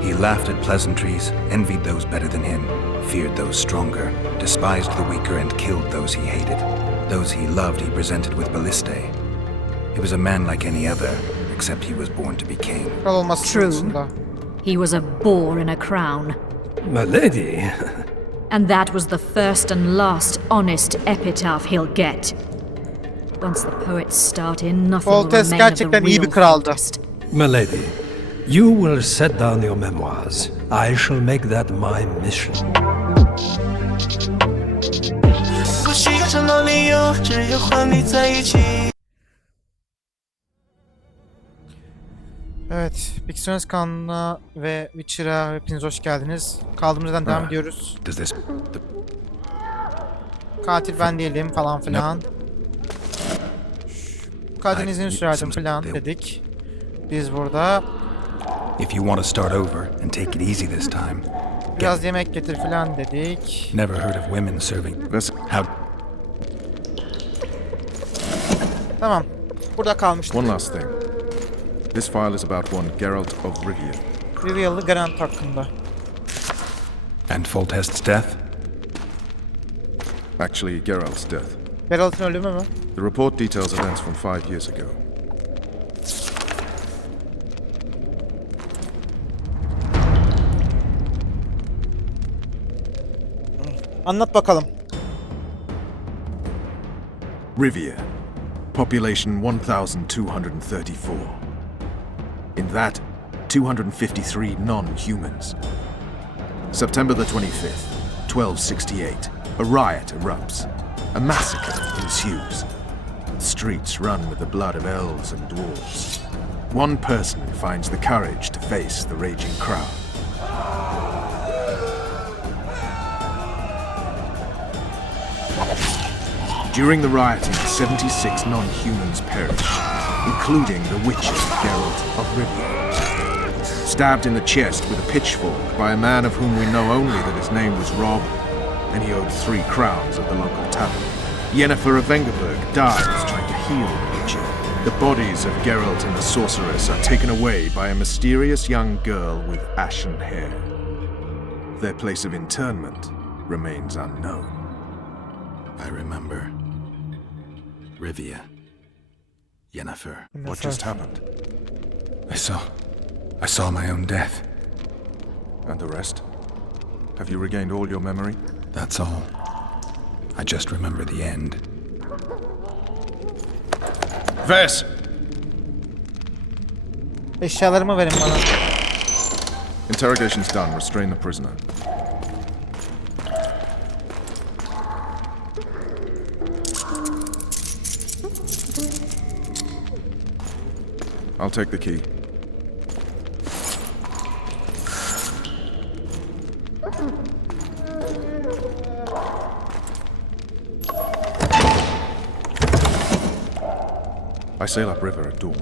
He laughed at pleasantries, envied those better than him, feared those stronger, despised the weaker and killed those he hated. Those he loved he presented with ballistae. He was a man like any other, except he was born to be king. True. He was a boar in a crown. My lady. And that was the first and last honest epitaph he'll get. Once the poets start in, nothing will Foltest remain of the gerçekten iyi bir real kraldı. Foltest. My lady, you will set down your memoirs. I shall make that my mission. Evet, Bekleyenler kanalına ve Witcher'a hepiniz hoş geldiniz. Kaldığımız yerden devam ediyoruz. Katil ben değilim falan filan. Katilin izini sürerdim falan dedik. Biz burada If you want to start over and take it easy this time. biraz yemek getir falan dedik. Never heard of women serving. How? Tamam, burada kalmıştık. One last thing. This file is about one Geralt of Rivia. Rivialı Geralt hakkında. And Foltest's death? Actually, Geralt's death. Geralt'ın ölümü mü? The report details events from 5 years ago. Anlat bakalım. Rivia. Population 1,234. In that, 253 non-humans. September the 25th, 1268. A riot erupts. A massacre ensues. The streets run with the blood of elves and dwarves. One person finds the courage to face the raging crowd. During the rioting, 76 non-humans perished, including the Witcher, Geralt of Rivia. Stabbed in the chest with a pitchfork by a man of whom we know only that his name was Rob, and he owed 3 crowns at the local tavern. Yennefer of Vengerberg dies trying to heal the Witcher. The bodies of Geralt and the sorceress are taken away by a mysterious young girl with ashen hair. Their place of interment remains unknown. I remember. Rivia. Yennefer. What just happened? I saw my own death. And the rest? Have you regained all your memory? That's all. I just remember the end. Ves! Eşyalarımı verin bana. Interrogation's done. Restrain the prisoner. I'll take the key. I sail upriver at dawn.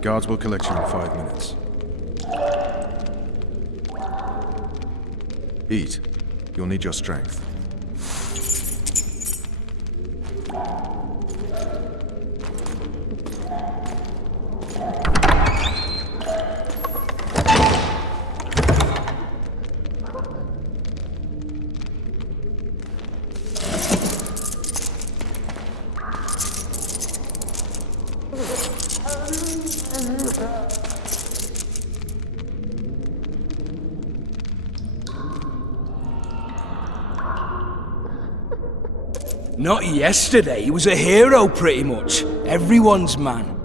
Guards will collect you in 5 minutes. Eat. You'll need your strength. Not yesterday, he was a hero pretty much. Everyone's man.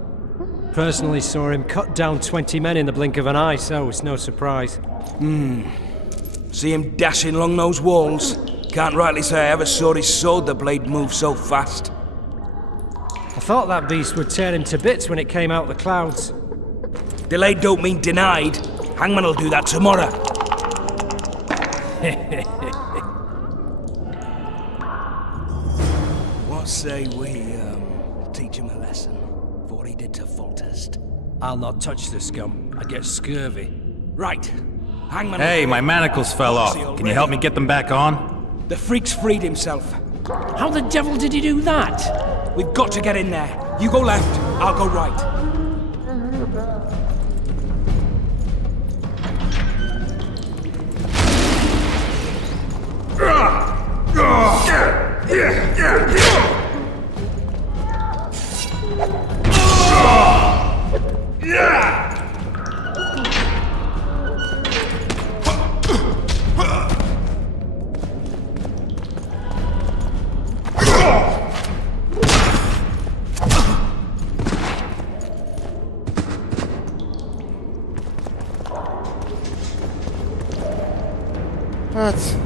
Personally saw him cut down 20 men in the blink of an eye, so it's no surprise. See him dashing along those walls? Can't rightly say I ever saw his sword the blade move so fast. I thought that beast would tear him to bits when it came out of the clouds. Delayed don't mean denied. Hangman'll do that tomorrow. What say we, teach him a lesson for what he did to Foltest? I'll not touch the scum. I get scurvy. Right. Hangman... Hey, my manacles fell off. Can you help me get them back on? The freak's freed himself. How the devil did he do that? We've got to get in there. You go left, I'll go right. Evet.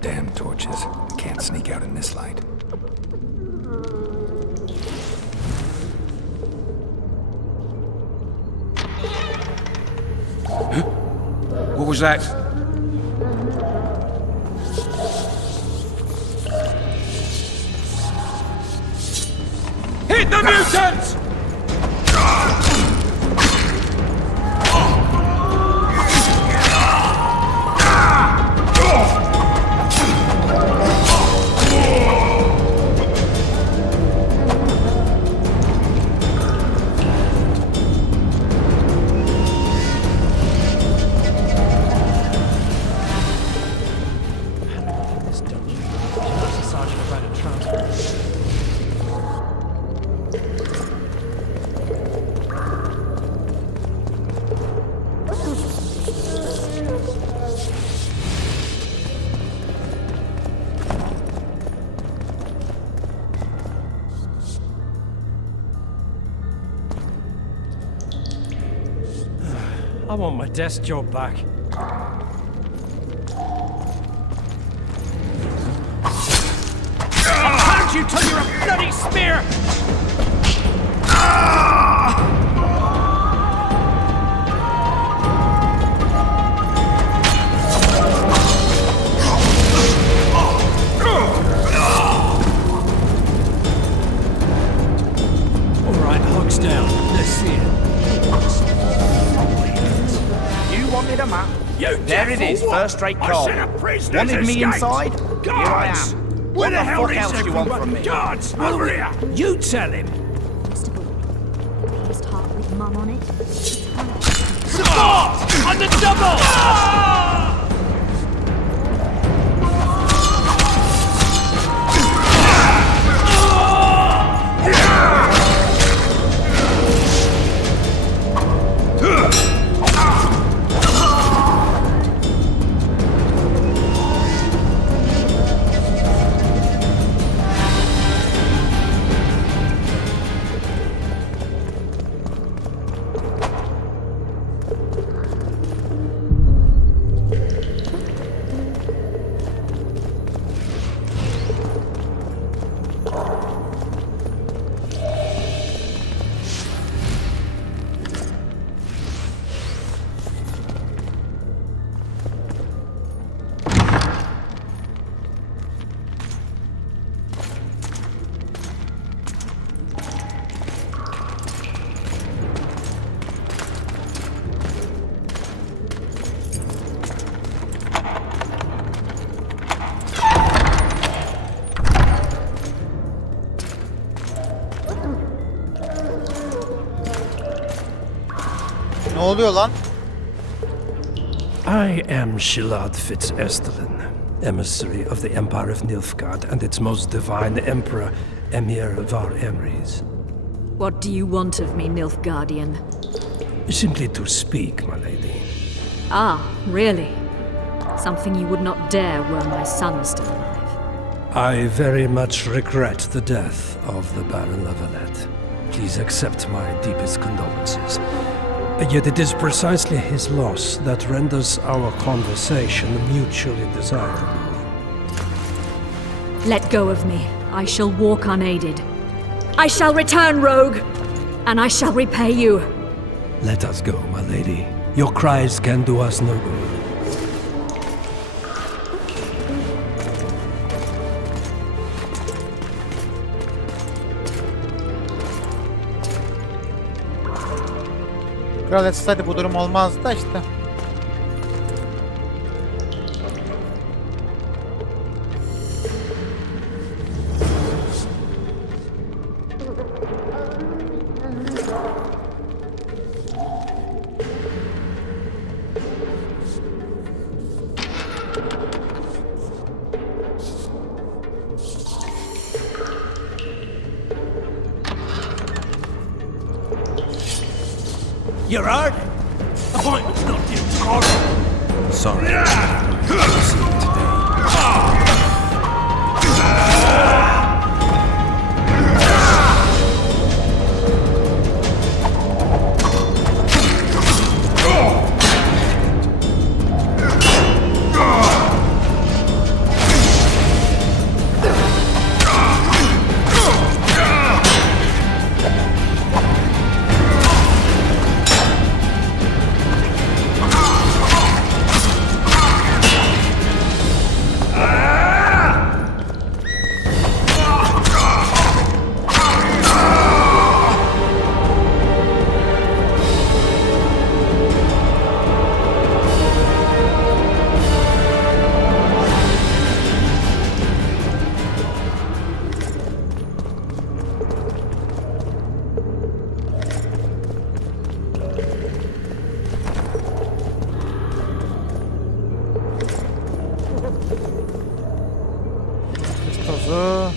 Damn torches. Can't sneak out in this light. What was that? Hit the mutants! I want my desk job back. I'll pound you till you're a bloody spear! All right, hugs down. Let's see it. You wanted a map? You There it is, first-rate call. Wanted me inside? Here I am. What the fuck else do you want from me? Guards! Over here! You tell him. First of all, first heart with mum on it. Support! On the double! Ne oluyor lan? I am Shilad Fitz-Estelin, emissary of the Empire of Nilfgaard and its most divine Emperor, Emir Var Emrys. What do you want of me, Nilfgaardian? Simply to speak, my lady. Ah, really? Something you would not dare were my son still alive. I very much regret the death of the Baron Lavalette. Please accept my deepest condolences. Yet it is precisely his loss that renders our conversation mutually desirable. Let go of me. I shall walk unaided. I shall return, rogue, and I shall repay you. Let us go, my lady. Your cries can do us no good. Kral etseydi bu durum olmazdı da işte. You're hurt? Appointment's not due tomorrow. Sorry. I'll see you today. Tozu.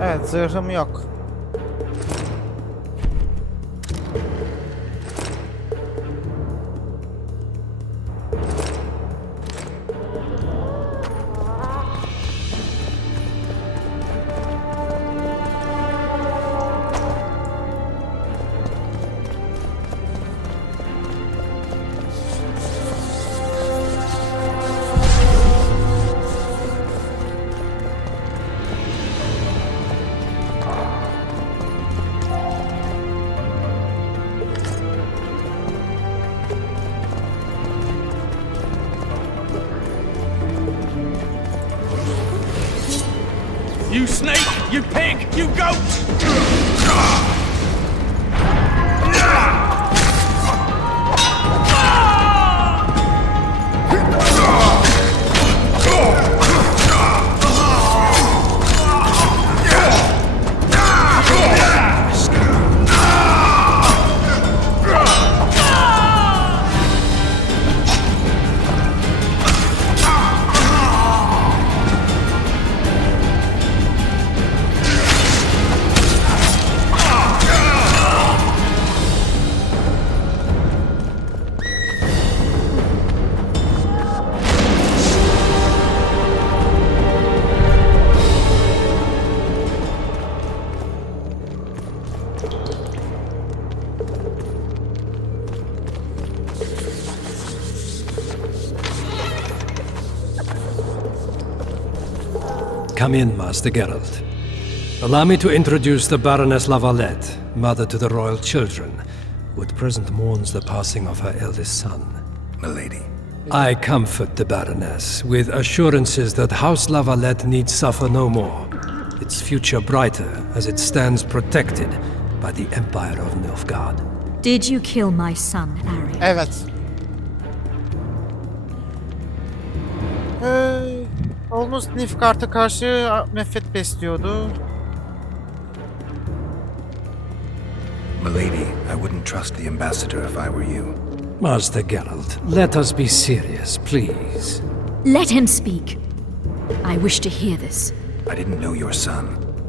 Evet, zırhım yok. You snake! You pig! You goat! Come in, Master Geralt. Allow me to introduce the Baroness Lavalette, mother to the royal children, who at present mourns the passing of her eldest son. Milady. I comfort the Baroness with assurances that House Lavalette need suffer no more, its future brighter as it stands protected by the Empire of Nilfgaard. Did you kill my son, Ari? Evet. Oğlunuz Nilfgaard'a karşı nefret besliyordu. Milady, I wouldn't trust the ambassador if I were you. Master Geralt, let us be serious, please. Let him speak. I wish to hear this. I didn't know your son,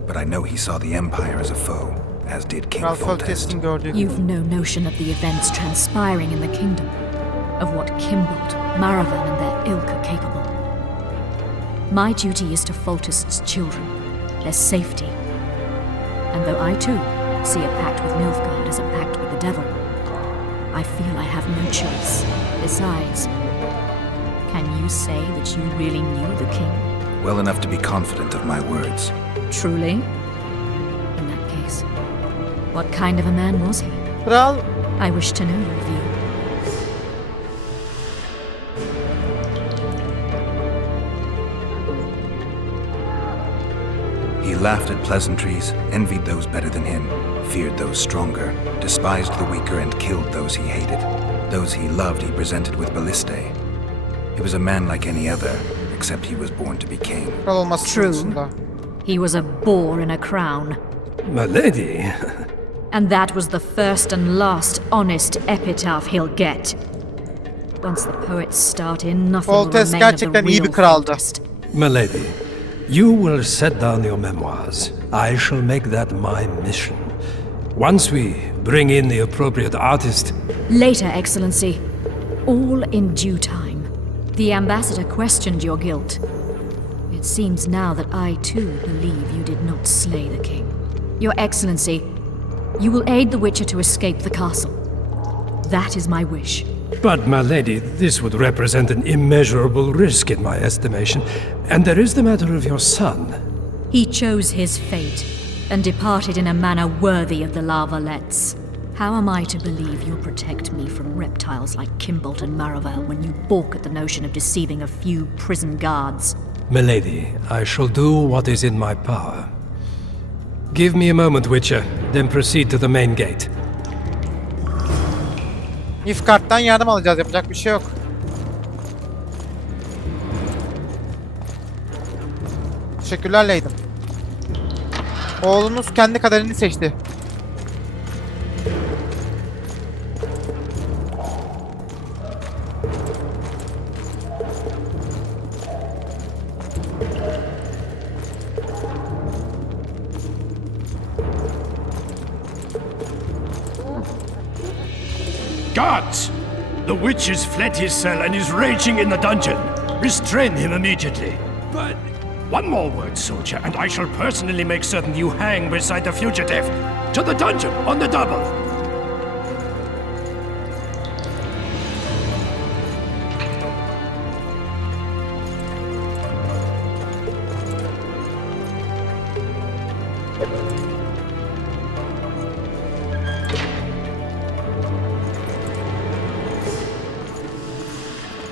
but I know he saw the Empire as a foe, as did King Kral Foltest. Foltest'in gördüğü gibi. You've no notion of the events transpiring in the kingdom, of what Kimbolt, Maravan, and their ilk are capable. My duty is to Foltest's children, their safety. And though I too see a pact with Nilfgaard as a pact with the devil, I feel I have no choice. Besides, can you say that you really knew the king? Well enough to be confident of my words. Truly? In that case, what kind of a man was he? Kral I wish to know your view. He laughed at pleasantries, envied those better than him, feared those stronger, despised the weaker and killed those he hated. Those he loved he presented with ballistae. He was a man like any other, except he was born to be king. kral olması True. konusunda. He was a boar in a crown. Milady, And that was the first and last honest epitaph he'll get. Once the poets start in, nothing will Foltest remain of the gerçekten iyi bir real kraldı. Foltest. milady, you will set down your memoirs. I shall make that my mission. Once we bring in the appropriate artist, Later, Excellency. All in due time. The ambassador questioned your guilt. It seems now that I too believe you did not slay the king. Your Excellency, you will aid the Witcher to escape the castle. That is my wish. but milady, this would represent an immeasurable risk in my estimation. And there is the matter of your son. He chose his fate and departed in a manner worthy of the Lavalets. How am I to believe you'll protect me from reptiles like Kimbolt and Maravel when you balk at the notion of deceiving a few prison guards? Milady, I shall do what is in my power. Give me a moment, Witcher, then proceed to the main gate. Nilfgaard'dan yardım alacağız. Yapacak bir şey yok. Teşekkürler Leydim. Oğlunuz kendi kaderini seçti. Guards! The witch has fled his cell and is raging in the dungeon. Restrain him immediately. But one more word, soldier, and I shall personally make certain you hang beside the fugitive. To the dungeon, on the double!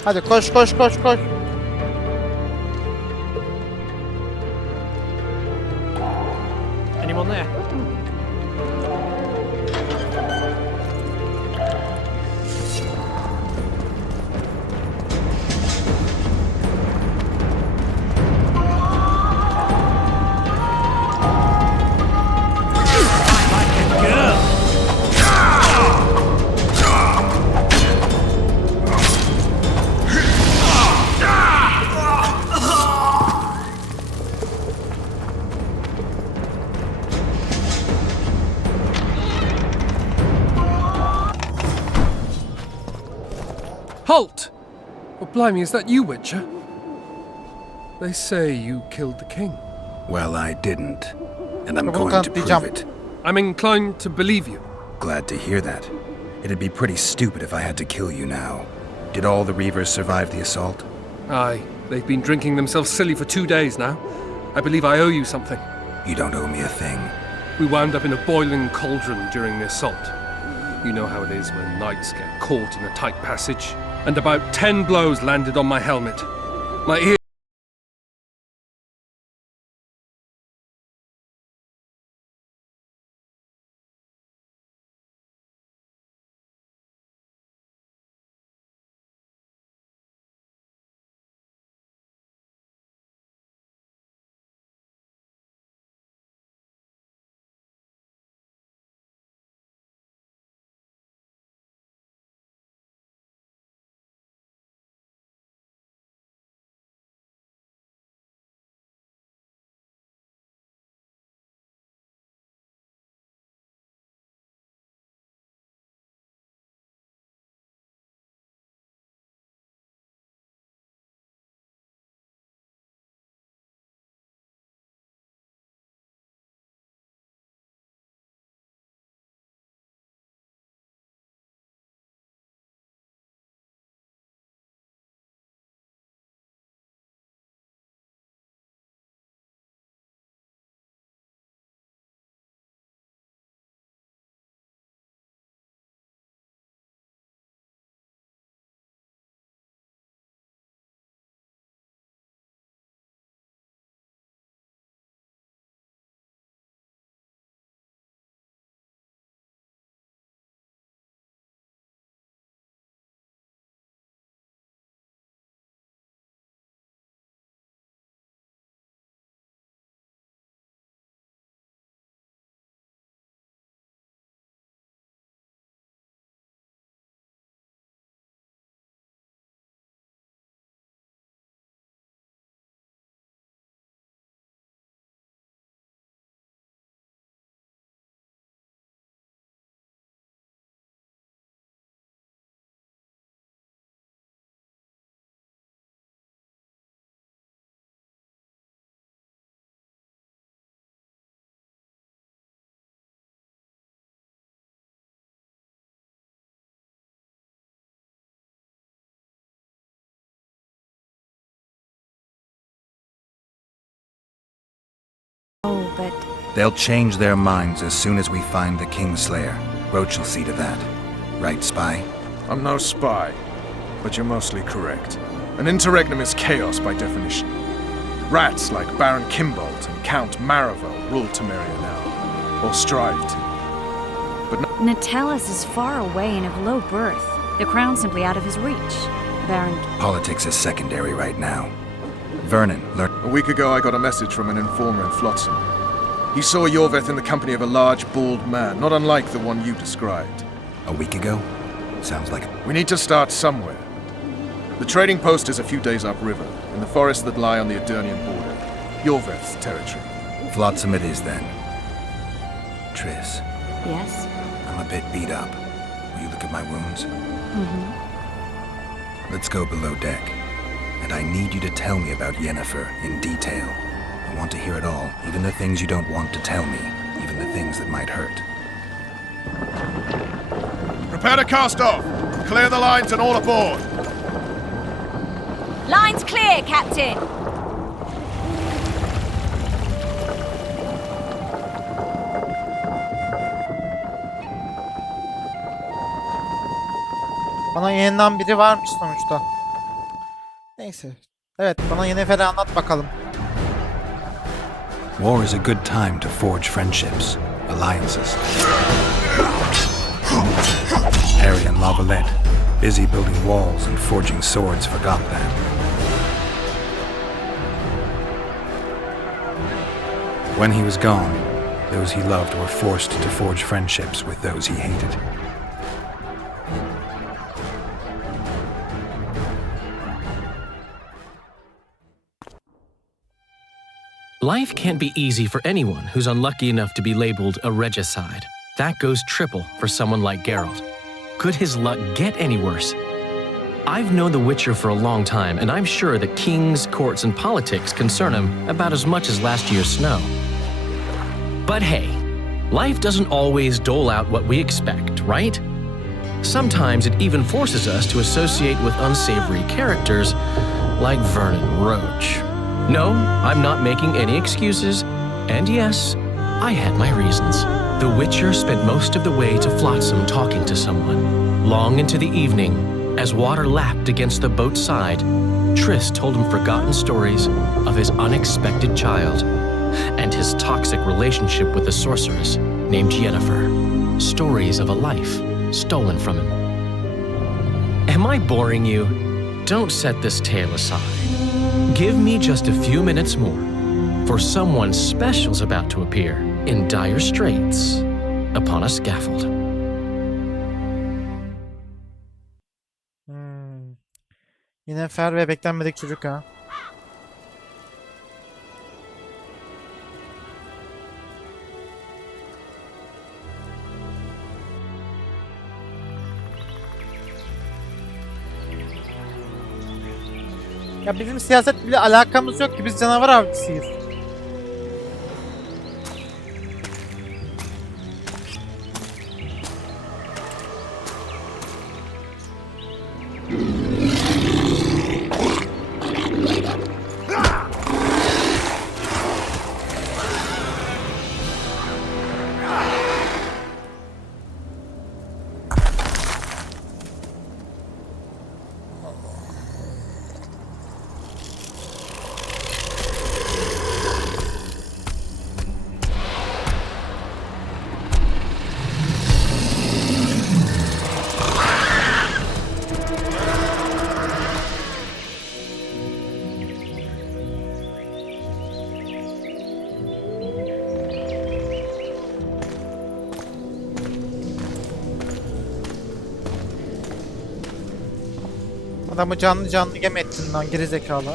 Hadi koş koş koş koş. Anyone there? Halt! Oh, blimey, is that you, Witcher? They say you killed the king. Well, I didn't. And I'm Bunu going to prove kanıtlayacağım. it. I'm inclined to believe you. Glad to hear that. It'd be pretty stupid if I had to kill you now. Did all the Reavers survive the assault? Aye, they've been drinking themselves silly for 2 days now. I believe I owe you something. You don't owe me a thing. We wound up in a boiling cauldron during the assault. You know how it is when knights get caught in a tight passage. And about 10 blows landed on my helmet. My ear but They'll change their minds as soon as we find the Kingslayer. Roach will see to that. Right, spy? I'm no spy, but you're mostly correct. An interregnum is chaos by definition. Rats like Baron Kimbolt and Count Maravel rule Temeria now, or strive to. But no Natalis is far away and of low birth. The crown's simply out of his reach. Baron... Politics is secondary right now. Vernon learned... A week ago I got a message from an informer in Flotsam. He saw Yorveth in the company of a large, bald man, not unlike the one you described. A week ago? Sounds like... We need to start somewhere. The trading post is a few days upriver, in the forests that lie on the Edirnian border. Yorveth's territory. Flotsam it is then. Triss, Yes? I'm a bit beat up. Will you look at my wounds? Mm-hmm. Let's go below deck. And I need you to tell me about Yennefer in detail. I want to hear it all, even the things you don't want to tell me, even the things that might hurt. Prepare to cast off! Clear the lines and all aboard! Lines clear, Captain! Bana yeniden biri varmış sonuçta. Neyse. Evet, bana Yennefer'i anlat bakalım. War is a good time to forge friendships, alliances. Harry and Lavalette, busy building walls and forging swords, forgot that. When he was gone, those he loved were forced to forge friendships with those he hated. Life can't be easy for anyone who's unlucky enough to be labeled a regicide. That goes triple for someone like Geralt. Could his luck get any worse? I've known the Witcher for a long time, and I'm sure that kings, courts, and politics concern him about as much as last year's snow. But hey, life doesn't always dole out what we expect, right? Sometimes it even forces us to associate with unsavory characters like Vernon Roach. No, I'm not making any excuses, and yes, I had my reasons. The Witcher spent most of the way to Flotsam talking to someone. Long into the evening, as water lapped against the boat's side, Triss told him forgotten stories of his unexpected child and his toxic relationship with a sorceress named Yennefer. Stories of a life stolen from him. Am I boring you? Don't set this tale aside. Give me just a few minutes more, for someone special's about to appear in dire straits upon a scaffold. Yennefer ve beklenmedik çocuk ha. Ya bizim siyaset bile alakamız yok ki, biz canavar avcısıyız. Adamı canlı canlı yem ettin lan gerizekalı.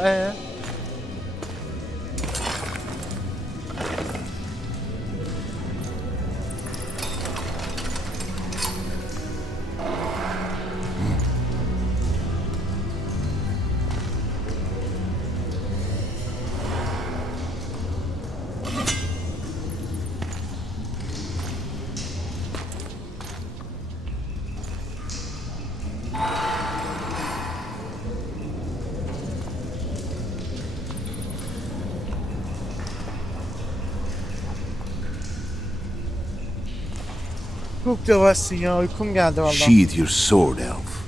Çok yavaşsın ya, uykum geldi vallahi. Sheathe your sword, elf.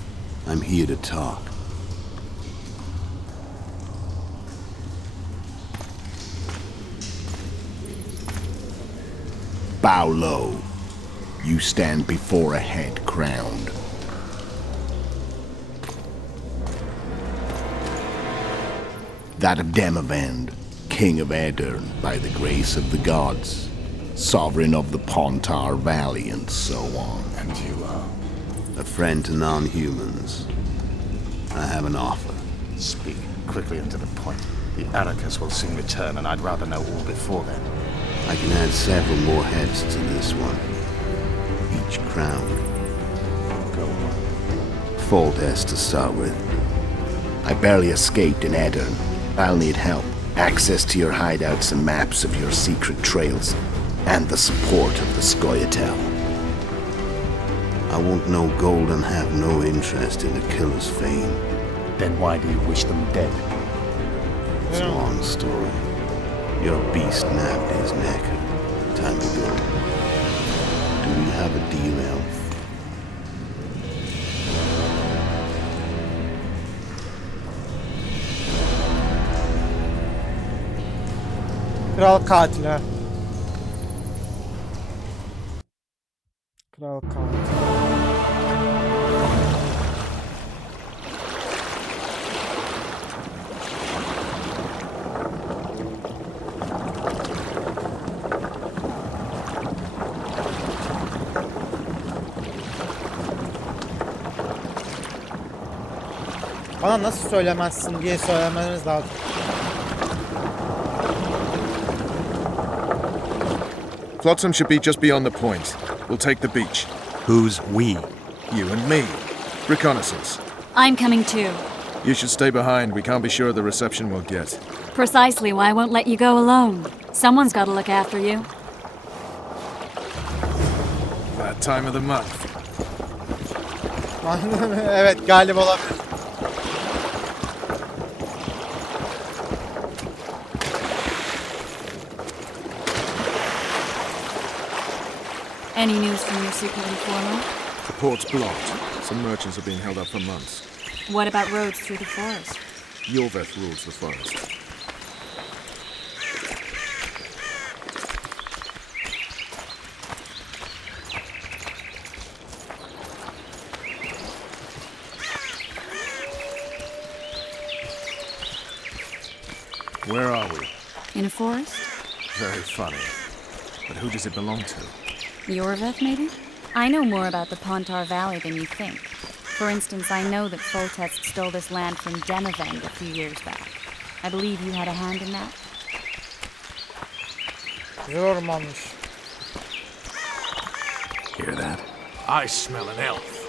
I'm here to talk. Bow low. You stand before a head crowned. That of Demavend, king of Edern, by the grace of the gods, sovereign of the Pontar Valley, and so on. And you are? A friend to non-humans. I have an offer. Speak quickly and to the point. The Arrakis will soon return, and I'd rather know all before then. I can add several more heads to this one. Each crown. Go on. Foltest to start with. I barely escaped in Edern. I'll need help. Access to your hideouts and maps of your secret trails. And the support of the Scoia'tael. I want no gold and have no interest in the killer's fame. Then why do you wish them dead? It's a long story. Your beast nabbed his neck. Time to go. Do we have a deal, elf? Kral katil ha. Kral katil. Bana nasıl söylemezsin diye söylemeniz lazım. Flotsam should be just beyond the point. We'll take the beach. Who's we? You and me. Reconnaissance. I'm coming too. You should stay behind. We can't be sure of the reception we'll get. Precisely why I won't let you go alone. Someone's got to look after you. That time of the month. Evet, galip olabilir. Any news from your secret informer? The port's blocked. Some merchants are being held up for months. What about roads through the forest? Yorveth rules the forest. Where are we? In a forest? Very funny. But who does it belong to? Yorveth, maybe? I know more about the Pontar Valley than you think. For instance, I know that Foltest stole this land from Demavend a few years back. I believe you had a hand in that? Yormanmış. Hear that? I smell an elf.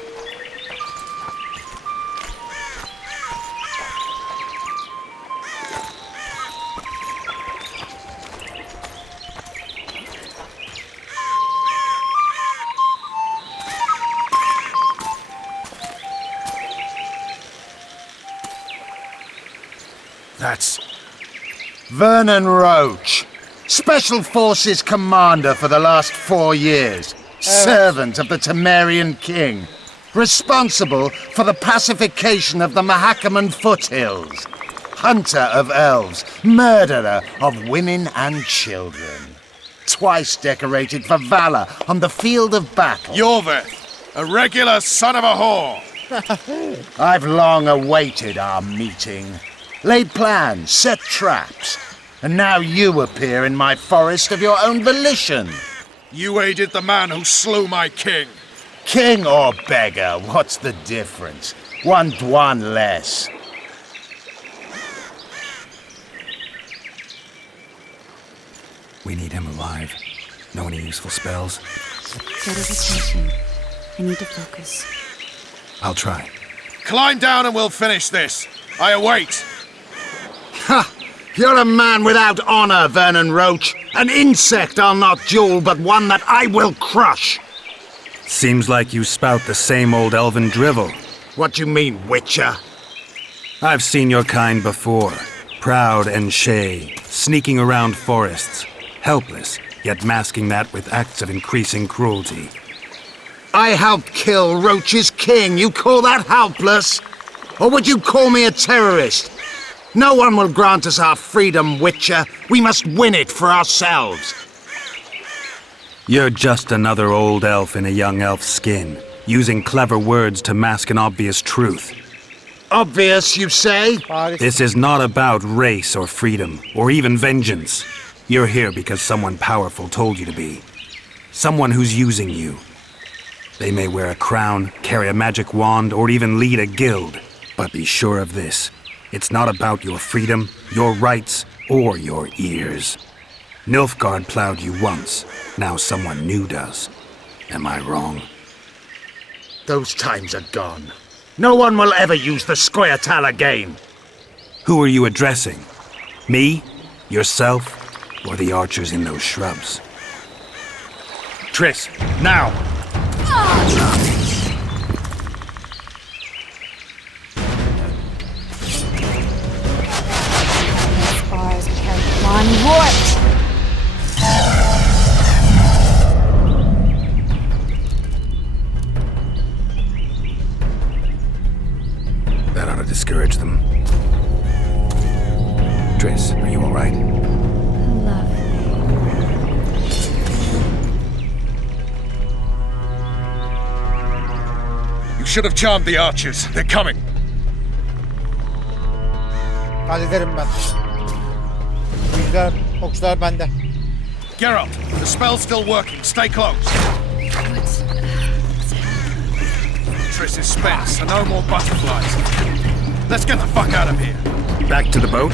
That's Vernon Roach, Special Forces Commander for the last 4 years, servant of the Temerian King, responsible for the pacification of the Mahakaman foothills, hunter of elves, murderer of women and children, twice decorated for valor on the field of battle. Yorveth, a regular son of a whore. I've long awaited our meeting. Laid plans, set traps, and now you appear in my forest of your own volition. You aided the man who slew my king. King or beggar, what's the difference? One Dwan less. We need him alive. Know any useful spells? Get his attention. I need to focus. I'll try. Climb down and we'll finish this. I await. Ha! You're a man without honor, Vernon Roach. An insect I'll not duel, but one that I will crush. Seems like you spout the same old elven drivel. What do you mean, Witcher? I've seen your kind before. Proud and shay, sneaking around forests. Helpless, yet masking that with acts of increasing cruelty. I helped kill Roach's king. You call that helpless? Or would you call me a terrorist? No one will grant us our freedom, Witcher. We must win it for ourselves. You're just another old elf in a young elf's skin, using clever words to mask an obvious truth. Obvious, you say? This is not about race or freedom, or even vengeance. You're here because someone powerful told you to be. Someone who's using you. They may wear a crown, carry a magic wand, or even lead a guild. But be sure of this. It's not about your freedom, your rights, or your ears. Nilfgaard plowed you once. Now someone new does. Am I wrong? Those times are gone. No one will ever use the Scoia'tael again. Who are you addressing? Me? Yourself? Or the archers in those shrubs? Triss, now! Spars carry one wart! That ought to discourage them. Triss, are you all right? You should have charmed the archers. They're coming. Hallederim ben. Okçular bende. Geralt, the spell's still working. Stay close. Triss is spent, so no more butterflies. Let's get the fuck out of here. Back to the boat?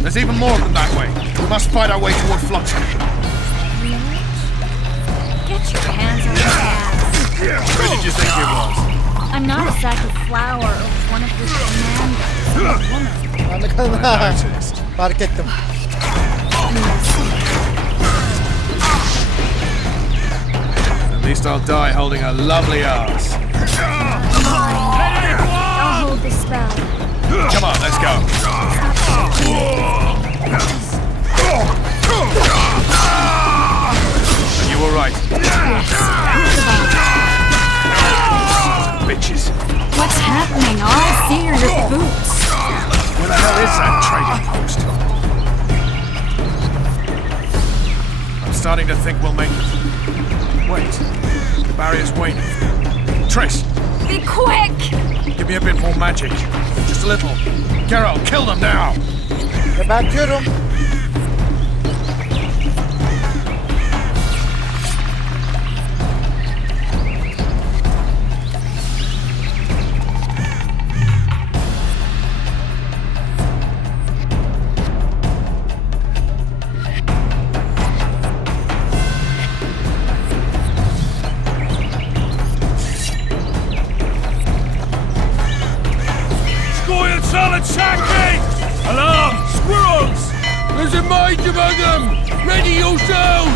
There's even more of them that way. We must fight our way toward Flotsam. Get your hands on your ass. Who did you think it was? I'm not a sack of flour or one of your commanders. I'm a woman. Ben de kadına. Fark ettim. At least I'll die holding a lovely ass. I'll hold the spell. Come on, let's go. Are you alright? Bitches. What's happening? All I see are your boots. Where the hell is that trading post? I'm starting to think we'll make it. Wait, the barrier's waning. Triss! Be quick! Give me a bit more magic. Just a little. Geralt, kill them now! Gebertiyorum. Attack me! Alarm! Squirrels! There's a mage among them! Ready yourselves!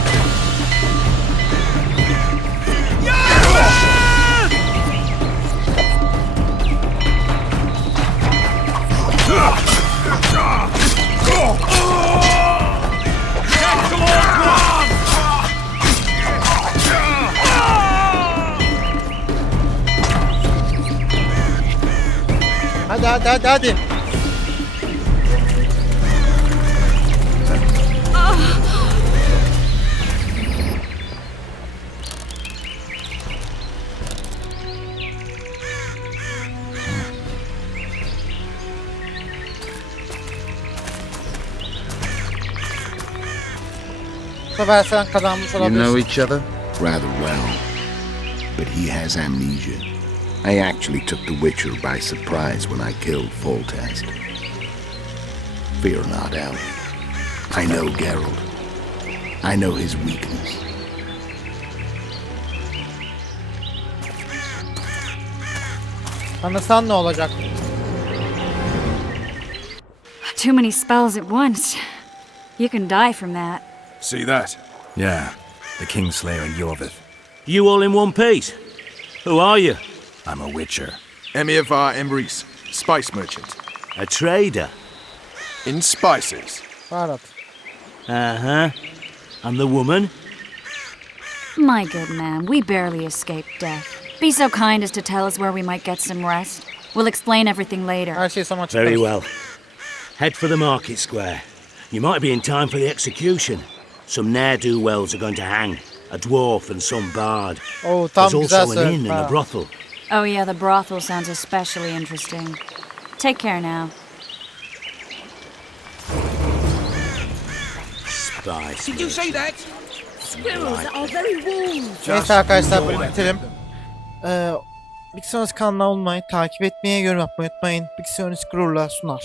Hadi. Seversen kazanmış You olabilirsin. know each other? Rather well. But he has amnesia. I actually took the Witcher by surprise when I killed Foltest. Fear not, Elf. I know Geralt. I know his weakness. Tanısan ne olacak? Too many spells at once. You can die from that. See that? Yeah, the Kingslayer and Yorvith. You all in one piece? Who are you? I'm a Witcher. Emiavar Emrys, spice merchant. A trader? In spices. Baharat. Uh-huh. And the woman? My good man, we barely escaped death. Be so kind as to tell us where we might get some rest. We'll explain everything later. Her şey sonra Very açıklarız. well. Head for the market square. You might be in time for the execution. Some ne'er-do-wells are going to hang. A dwarf and some bard. Oo, tam There's güzel also an inn söyledin. and a Ha. brothel. Oh yeah, the brothel sounds especially interesting. Take care now. Spice. Did you say that? Squirrels are very wolves. Neyse arkadaşlar bölümü bitirelim. Bixionis kanalına olmayı, takip etmeye, yorum yapmayı unutmayın. Bixionis gururla sunar.